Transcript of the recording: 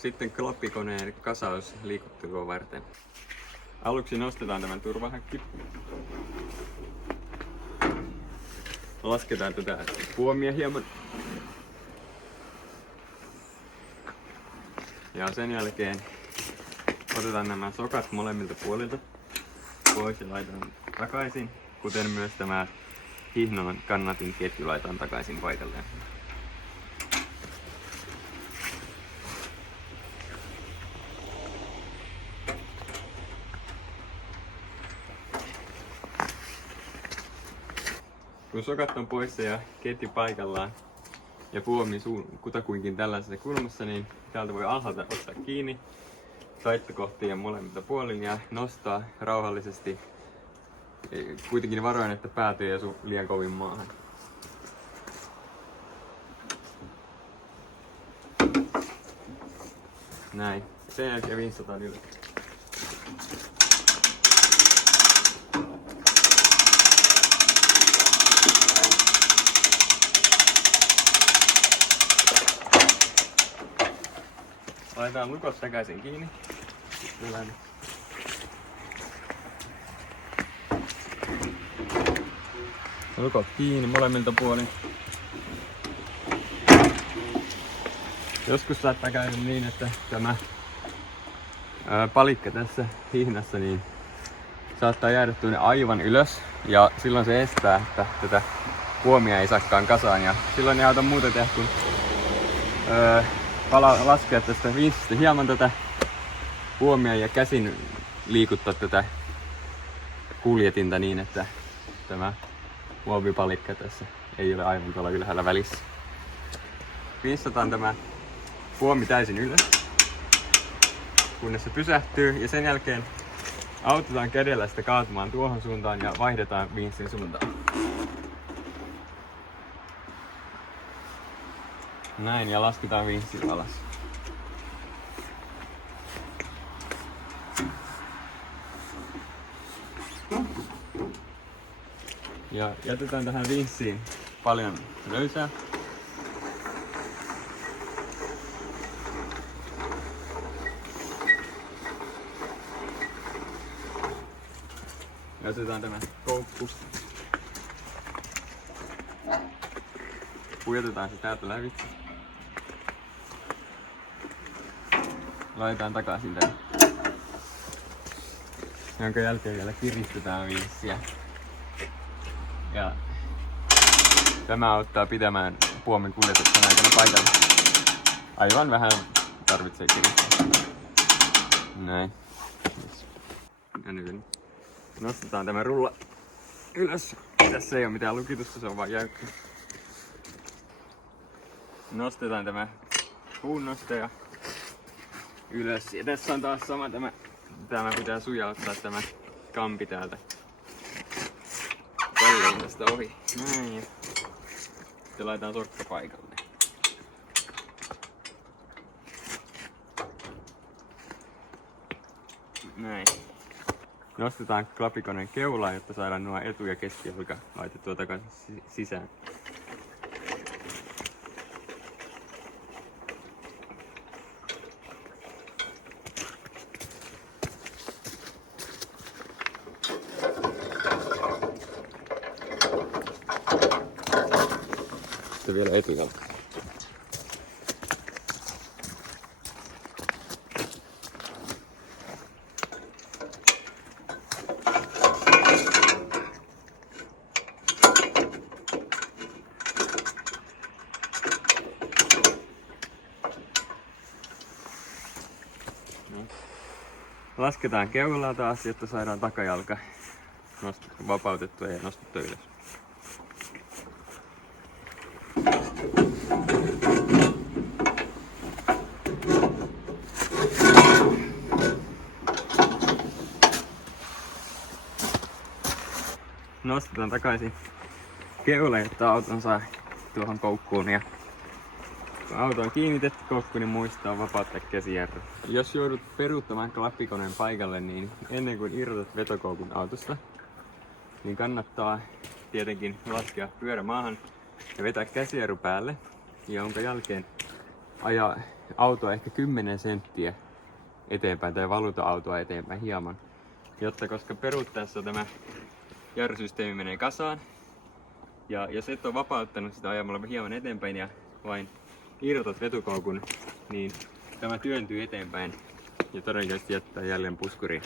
sitten klappikoneen kasaus liikuttelua varten. Aluksi nostetaan tämän turvahäkki. Lasketaan tätä puomia hieman. Ja sen jälkeen otetaan nämä sokat molemmilta puolilta pois ja laitetaan takaisin, kuten myös tämä hihnon kannatin ketju laitetaan takaisin paikalleen. Kun sokat on poissa ja ketju paikallaan ja puomi kutakuinkin tällaisessa kulmassa, niin täältä voi alhaalta ottaa kiinni taittokohtien molemmilta puolin ja nostaa rauhallisesti, kuitenkin varoen, että pääty ei osu liian kovin maahan. Näin. Sen jälkeen vintsataan ylös. Laitetaan lukot takaisin kiinni. Lukot kiinni molemmilta puolin. Joskus saattaa käydä niin, että tämä palikka tässä hihnassa niin saattaa jäädä tuonne aivan ylös ja silloin se estää, että tätä puomia ei saakaan kasaan ja silloin ei auta muuta tehdä kuin laskea tästä vinssistä hieman tätä puomia ja käsin liikuttaa tätä kuljetinta niin, että tämä muovipalikka tässä ei ole aivan tuolla ylhäällä välissä. Vinssataan tämä puomi täysin ylös, kunnes se pysähtyy ja sen jälkeen autetaan kädellä sitä kaatumaan tuohon suuntaan ja vaihdetaan vinssin suuntaan. Näin ja lasketaan vinssi alas. Ja jätetään tähän vinssiin paljon löysää. Ja otetaan tämä koukku. Pujotetaan se täältä lävitse. Laitetaan takaisin tänne. Jonka jälkeen vielä kiristetään vinssiä. Ja tämä auttaa pitämään puomin kuljetuksen aikana paikalla. Aivan vähän tarvitsee kiristää. Näin. Ja nyt nostetaan tämä rulla ylös. Tässä ei ole mitään lukitusta, se on vain jäykkä. Nostetaan tämä puunnostaja ylös. Ja tässä on taas sama tämä pitää sujauttaa tämä kampi täältä tästä ohi. Näin ja sitten laitetaan sokka paikalle. Näin. Nostetaan klapikoneen keulaa, jotta saadaan nuo etu- ja keskijalka laitettua takaisin sisään. Sitten vielä etujalka. Lasketaan keulaa taas, jotta saadaan takajalka vapautettua ja nostettua ylös. Nostetaan takaisin keula, jotta auton saa tuohon koukkuun. Ja kun auto on kiinnitetty koukkuun, niin muistaa vapauttaa käsijarru. Jos joudut peruuttamaan klappikoneen paikalle, niin ennen kuin irrotat vetokoukun autosta, niin kannattaa tietenkin laskea pyörä maahan ja vetää käsijarru päälle, jonka jälkeen ajaa autoa ehkä 10 senttiä eteenpäin tai valuta autoa eteenpäin hieman. Jotta koska peruuttaessa tämä jarrusysteemi menee kasaan ja jos et ole vapauttanut sitä ajamalla hieman eteenpäin ja vain irrotat vetukoukun, niin tämä työntyy eteenpäin ja todennäköisesti jättää jälleen puskuriin.